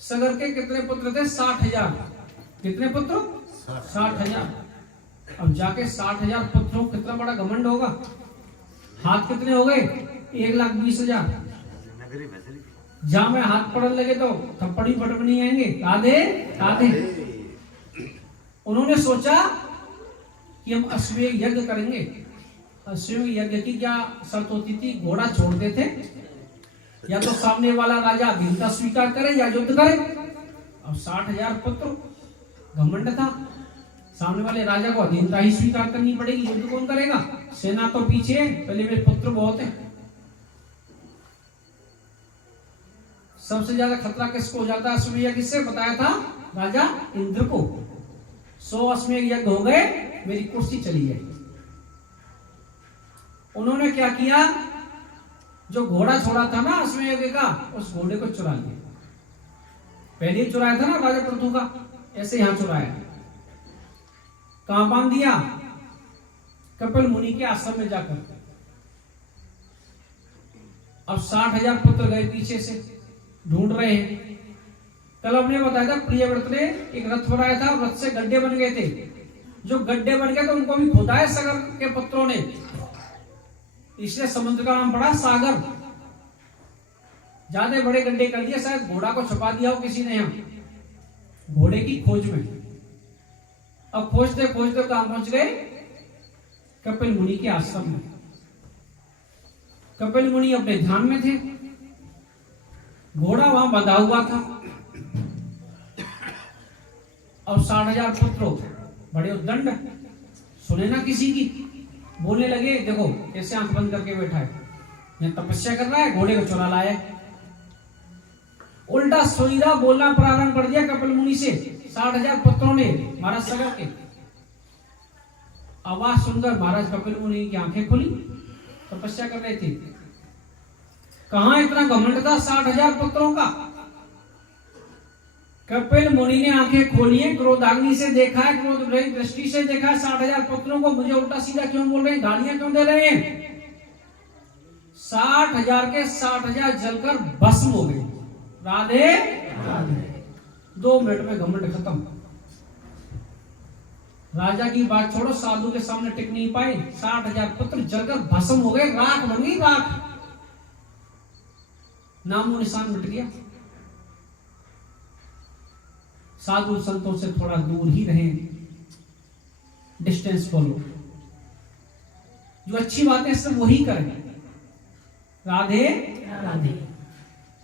सगर के कितने पुत्र थे? 60,000। कितने पुत्र? 60,000। अब जाके 60,000 पुत्रों, कितना बड़ा घमंड होगा। हाथ कितने हो गए? 1,20,000। जहां में हाथ पड़ने लगे तो थप्पड़ी पटक नहीं आएंगे। राधे राधे। उन्होंने सोचा कि हम अश्वमेध यज्ञ करेंगे। अश्वमेध यज्ञ की क्या शर्त होती थी? घोड़ा छोड़ते थे, या तो सामने वाला राजा अधीनता स्वीकार करे या युद्ध करे। अब 60,000 पुत्र, घमंड था, सामने वाले राजा को अधीनता ही स्वीकार करनी पड़ेगी, युद्ध कौन करेगा? सेना तो पीछे है, पहले मेरे पुत्र बहुत है। सबसे ज्यादा खतरा किसको हो जाता है अश्वमेध यज्ञ से? बताया था राजा इंद्र को। 100 अश्वमेध यज्ञ हो गए, मेरी कुर्सी चली गई। उन्होंने क्या किया? जो घोड़ा छोड़ा था ना अश्वमेध यज्ञ का, उस घोड़े को चुरा लिया। पहले ही चुराया था ना राजा पृथु का, ऐसे यहां चुराया। कहां बांध दिया? कपिल मुनि के आश्रम में जाकर। अब 60,000 पुत्र गए पीछे से, ढूंढ रहे हैं। कल हमने बताया था प्रियव्रत ने एक रथ बनाया था, रथ से गड्ढे बन गए थे। जो गड्ढे बन गए थे उनको भी खोदा है सागर के पुत्रों ने, इसलिए समुद्र का नाम पड़ा सागर। ज्यादा बड़े गड्ढे कर दिए, शायद घोड़ा को छुपा दिया हो किसी ने हम घोड़े की खोज में। अब खोजते खोजते कहां पहुंच गए? कपिल मुनि के आश्रम में। कपिल मुनि अपने ध्यान में थे, घोड़ा वहां बंधा हुआ था। अब 60,000 पुत्रों, बड़े उद्दंड, सुने ना किसी की, बोलने लगे देखो कैसे आंख बंद करके बैठा है, यहां तपस्या कर रहा है, घोड़े को चुरा लाया है। उल्टा सोईरा बोलना प्रारंभ कर दिया कपिल मुनि से 60,000 पुत्रों ने, महाराज सगर के। आवाज सुनकर महाराज कपिल मुनि की आंखें खुली, तपस्या कर रहे थे। कहां इतना घमंड था 60,000 पुत्रों का? कपिल मुनि ने आंखें खोली है, क्रोधाग्नि से देखा है, क्रोध रहित दृष्टि से देखा है 60,000 पुत्रों को। मुझे उल्टा सीधा क्यों बोल रहे हैं, गालियां क्यों दे रहे हैं? 60,000 के 60,000 जलकर भस्म हो गए। राधे राधे। 2 मिनट में घमंड खत्म। राजा की बात छोड़ो, साधु के सामने टिक नहीं पाए। 60,000 पुत्र जलकर भस्म हो गए, राख बन गई, राख, नामो निशान मिट गया। साधु संतों से थोड़ा दूर ही रहें, डिस्टेंस फॉलो। जो अच्छी बातें सब वही करें। राधे राधे।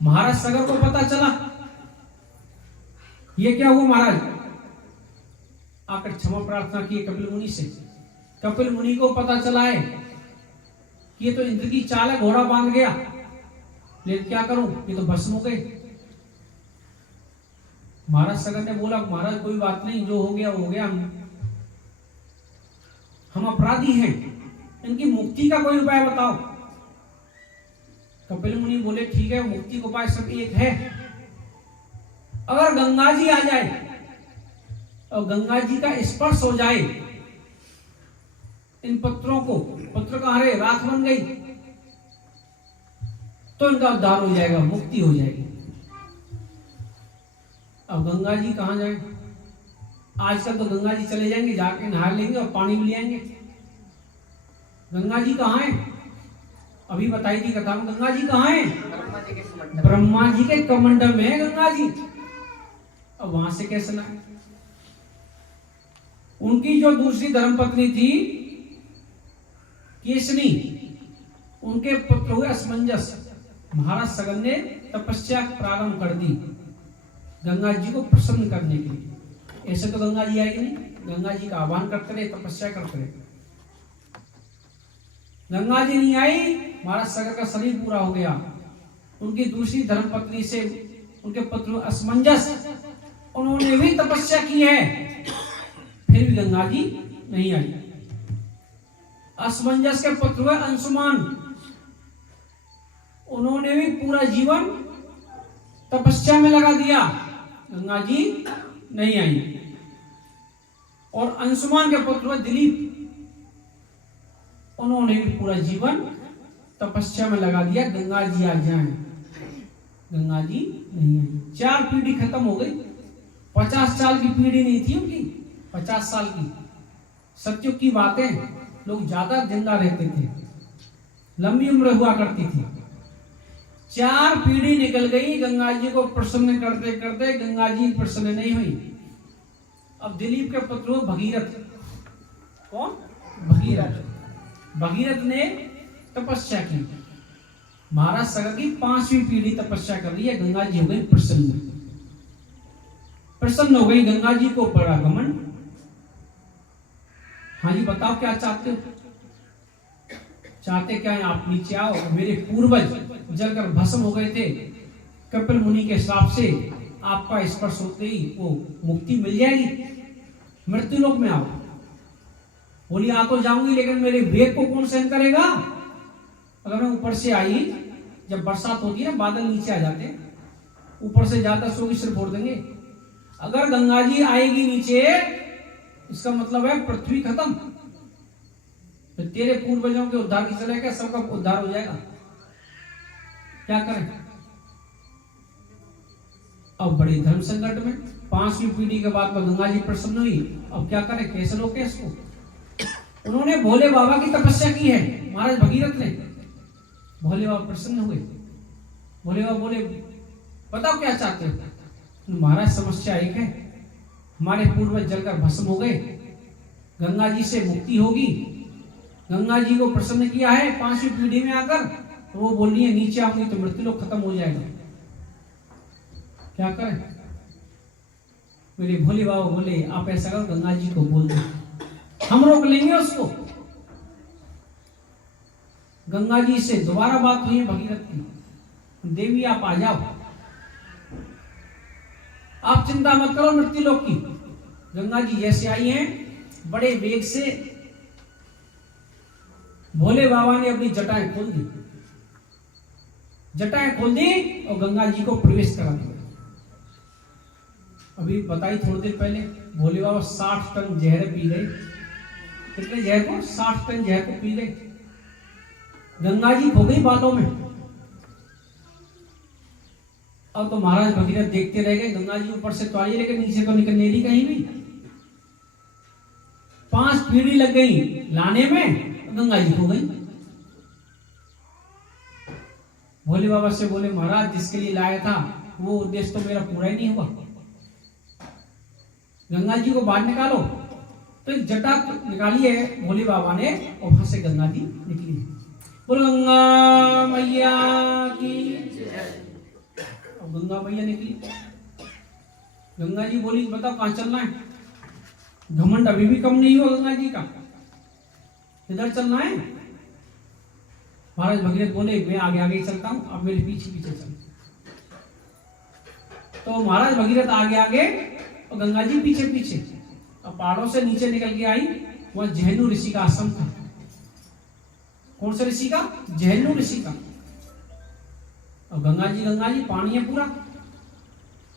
महाराज सगर को पता चला ये क्या हुआ, महाराज आकर क्षमा प्रार्थना की कपिल मुनि से। कपिल मुनि को पता चला है कि ये तो इंद्र की चाल है, घोड़ा बांध गया, लेकिन क्या करूं, ये तो भस्म हो गए। महाराज सगर ने बोला महाराज कोई बात नहीं, जो हो गया हो गया, हम अपराधी हैं, इनकी मुक्ति का कोई उपाय बताओ। कपिल मुनि बोले ठीक है, मुक्ति का उपाय सब एक है, अगर गंगा जी आ जाए और गंगा जी का स्पर्श हो जाए इन पत्रों को, पत्र कहां रहे, राख बन गई, तो इनका उद्धार हो जाएगा, मुक्ति हो जाएगी। अब गंगा जी कहां जाए? आजकल तो गंगा जी चले जाएंगे, जाके नहा लेंगे और पानी भी ले आएंगे। गंगा जी कहां है? अभी बताई थी कथा में, गंगा जी कहां है? ब्रह्मा जी के कमंडल में है गंगा जी। अब वहां से कैसे लाए? उनकी जो दूसरी धर्मपत्नी थी केसनी, उनके पुत्र हुए असमंजस। महाराज सगर ने तपस्या प्रारंभ कर दी गंगा जी को प्रसन्न करने के लिए। ऐसे तो गंगा जी आएगी नहीं, गंगा जी का आह्वान करते रहे, तपस्या करते रहे। गंगा जी नहीं आई, महाराज सगर का शरीर पूरा हो गया। उनकी दूसरी धर्मपत्नी से उनके पुत्र असमंजस, उन्होंने भी तपस्या की है, फिर भी गंगा जी नहीं आई। असमंजस के पुत्र हुए अंशुमान, उन्होंने भी पूरा जीवन तपस्या में लगा दिया, गंगा जी नहीं आई। और अंशुमान के पुत्र हुए दिलीप, उन्होंने भी पूरा जीवन तपस्या में लगा दिया, गंगा जी आ जाएं। गंगा जी नहीं आई। 4 पीढ़ी खत्म हो गई। 50 साल की पीढ़ी नहीं थी उनकी, 50 साल की। सत्युग की बातें, लोग ज्यादा जिंदा रहते थे, लंबी उम्र हुआ करती थी। 4 पीढ़ी निकल गई, गंगा जी को प्रसन्न करते करते गंगा जी प्रसन्न नहीं हुई। अब दिलीप के पुत्र भगीरथ, कौन? भगीरथ। भगीरथ ने तपस्या की। महाराज सगर की 5वीं पीढ़ी तपस्या कर रही है, गंगा जी हो गई प्रसन्न। प्रसन्न हो गई, गंगा जी को बड़ा घमंड। हाँ जी बताओ क्या चाहते हो? चाहते क्या है? आप नीचे आओ, मेरे पूर्वज जलकर भस्म हो गए थे, कपिल मुनि के श्राप से आपका स्पर्श होते ही वो मुक्ति मिल जाएगी, मृत्यु लोक में आओ। बोली आ तो जाऊंगी, लेकिन मेरे वेग को कौन सहन करेगा? अगर मैं ऊपर से आई, जब बरसात होती है बादल नीचे आ जाते हैं, ऊपर से ज्यादा सो की सिर फोड़ देंगे। अगर गंगा जी आएगी नीचे, इसका मतलब है पृथ्वी खत्म। तो तेरे पूर्वजों के उद्धार की चले क्या? सबका उद्धार हो जाएगा। क्या करें? अब बड़े धर्म संकट में 5वीं पीढ़ी के बाद में गंगा जी प्रसन्न हुई। अब क्या करें? कैसे रोके इसको? उन्होंने भोले बाबा की तपस्या की है, महाराज भगीरथ ने। भोले बाबा प्रसन्न हुए। भोले बाबा बोले बताओ क्या चाहते हो? महाराज समस्या एक है, हमारे पूर्वज जलकर भस्म हो गए, गंगा जी से मुक्ति होगी। गंगा जी को प्रसन्न किया है 5वीं पीढ़ी में आकर, तो वो बोल रही है नीचे आऊंगी तो मृत्यु लोक खत्म हो जाएगा। क्या करें? मेरे भोले बाबा बोले आप ऐसा करो, गंगा जी को बोल दो, हम रोक लेंगे उसको। गंगा जी से दोबारा बात हुई है भगीरथ की, देवी आप आ जाओ, आप चिंता मत करो मृत्यु लोक की। गंगा जी जैसे आई हैं, बड़े वेग से भोले बाबा ने अपनी जटाएं खोल दी। जटाएं खोल दी और गंगा जी को प्रवेश करा दिया। अभी बताई थोड़ी देर पहले, भोले बाबा 60 टन जहर पी गए। कितने जहर को? 60 टन जहर को पी गए। गंगा जी खो गई बालों में। अब तो महाराज भगीरथ देखते रह गए, गंगा जी ऊपर से तो आई लेकिन नीचे तो निकल नहीं कहीं भी। 5 पीढ़ी लग गई लाने में, गंगा जी खो गई। भोले बाबा से बोले महाराज जिसके लिए लाया था वो उद्देश्य तो मेरा पूरा ही नहीं हुआ, गंगा जी को बाहर निकालो। तो एक जटा निकाली है भोले बाबा ने और वहां से गंगा जी निकली। बोलो गंगा मैया की। और गंगा मैया निकली। गंगा जी बोली बताओ कहां चलना है? घमंड अभी भी कम नहीं हुआ गंगा जी का, किधर चलना है? महाराज भगीरथ बोले मैं आगे आगे चलता हूं, आप मेरे पीछे पीछे चल। तो महाराज भगीरथ आगे आगे और गंगा जी पीछे पीछे। अब पहाड़ों से नीचे निकल के आई, वह जहनु ऋषि का आश्रम था। कौन से ऋषि का? जहनु ऋषि का। और गंगा जी पानी है पूरा।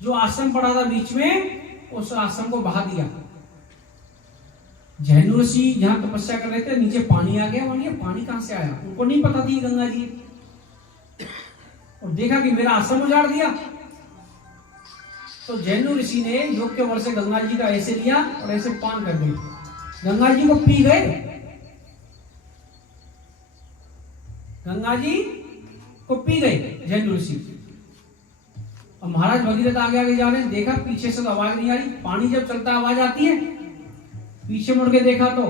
जो आश्रम पड़ा था बीच में, उस आश्रम को बहा दिया। जहनु ऋषि जहां तपस्या कर रहे थे, नीचे पानी आ गया। ये पानी कहां से आया? उनको नहीं पता थी गंगा जी। और देखा कि मेरा आश्रम उजाड़ दिया। तो जैनु ऋषि ने योग के बल से गंगा जी का ऐसे लिया और ऐसे पान कर दिया। गंगा जी को पी गए। गंगा जी को पी गए जैनु ऋषि। और महाराज भगीरथ आगे आगे जा रहे हैं, देखा पीछे से तो आवाज नहीं आ रही। पानी जब चलता है आवाज आती है। पीछे मुड़ के देखा तो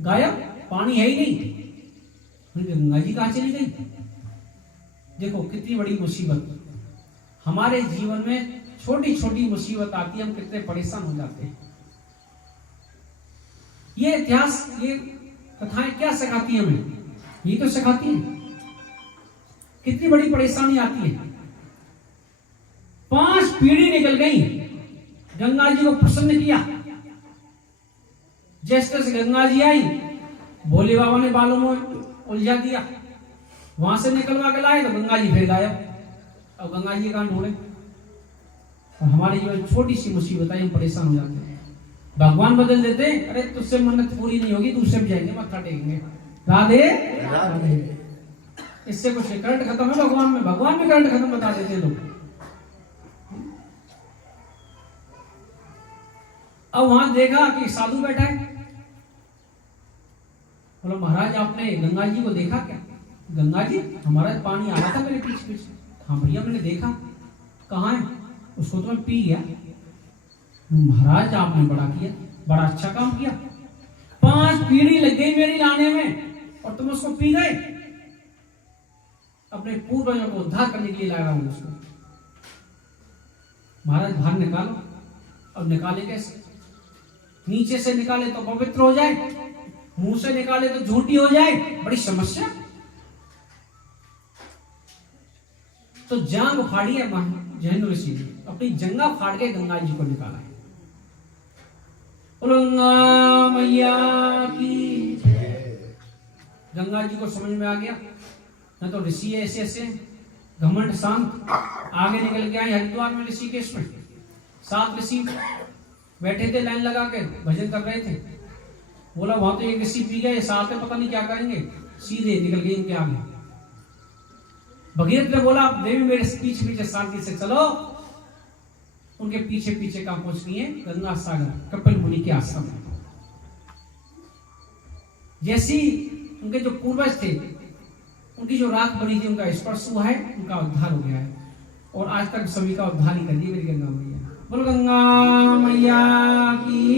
गायब, पानी है ही नहीं। गंगा जी कहां चली गई? देखो कितनी बड़ी मुसीबत। हमारे जीवन में छोटी छोटी मुसीबत आती है, हम कितने परेशान हो जाते हैं। ये इतिहास, ये कथाएं क्या सिखाती है हमें? ये तो सिखाती है कितनी बड़ी परेशानी आती है। 5 पीढ़ी निकल गई, गंगा जी को प्रसन्न किया। जैसे जैसे गंगा जी आई, भोले बाबा ने बालों में उलझा दिया। वहां से निकलवा के लाए तो गंगा जी फिर गायब। अब गंगा जी कहां ढूंढे? और हमारी जो छोटी सी मुसीबत है, हम परेशान हो जाते हैं। भगवान बदल देते, अरे तुझसे मन्नत पूरी नहीं होगी, दूसरे भी जाएंगे, मत्था टेकेंगे। राधे राधे। इससे कुछ करंट खत्म है भगवान में। भगवान में करंट खत्म बता देते लोग। अब वहां देखा कि साधु बैठा है। बोला महाराज आपने गंगा जी को देखा क्या? गंगा जी हमारा पानी आ रहा था मेरे पीछे पीछे। हाँ भैया मैंने देखा। कहाँ है? उसको तो मैं पी गया। महाराज आपने बड़ा किया, बड़ा अच्छा काम किया। 5 पीढ़ी लग गई मेरी लाने में और तुम उसको पी गए। अपने पूर्वजों को उद्धार करने के लिए ला रहा हूं उसको। महाराज बाहर निकालो। अब निकाले कैसे? नीचे से निकाले तो पवित्र हो जाए, मुंह से निकाले तो झूठी हो जाए, बड़ी समस्या। तो जांग फाड़ी है जैन ऋषि ने, अपनी जंगा फाड़ के गंगा जी को निकाला है। गंगा मैया की। गंगा जी को समझ में आ गया ना, तो ऋषि ऐसे ऐसे घमंड शांत आगे निकल के आए हरिद्वार में ऋषिकेश में। 7 ऋषि बैठे थे लाइन लगा के भजन कर रहे थे। बोला वहां तो एक ऋषि पी गए, 7 है पता नहीं क्या करेंगे, सीधे निकल गए इनके आगे। भगीरथ ने बोला देवी मेरे पीछे पीछे शांति से चलो। उनके पीछे पीछे कहां पहुंच गई है? गंगा सागर कपिल मुनि के आश्रम में। जैसी उनके जो पूर्वज थे उनकी जो राख बनी थी उनका स्पर्श हुआ है, उनका उद्धार हो गया है। और आज तक सभी का उद्धार ही कर दिया मेरी गंगा मैया। बोलो गंगा मैया की।